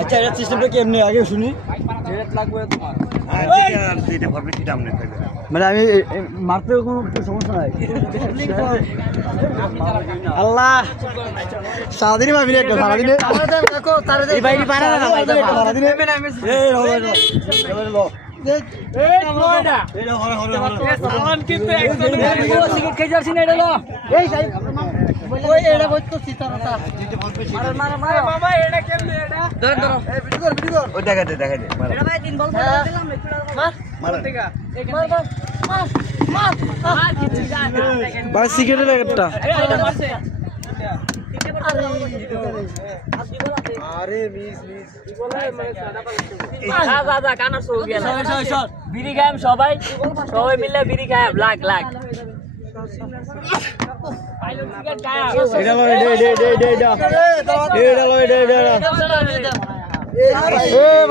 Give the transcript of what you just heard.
আচ্ছা এটা সিস্টেমটা কেমনি আগে শুনি মানে আমি মারতে কোনো সমস্যা নাই আল্লাহ সারাদিনই পাবি একটা সারাদিনে সিগারেটের প্যাকেটটা বিড়ি খাম সবাই সবাই মিলে বিড়ি খাম লাখ লাখ এটা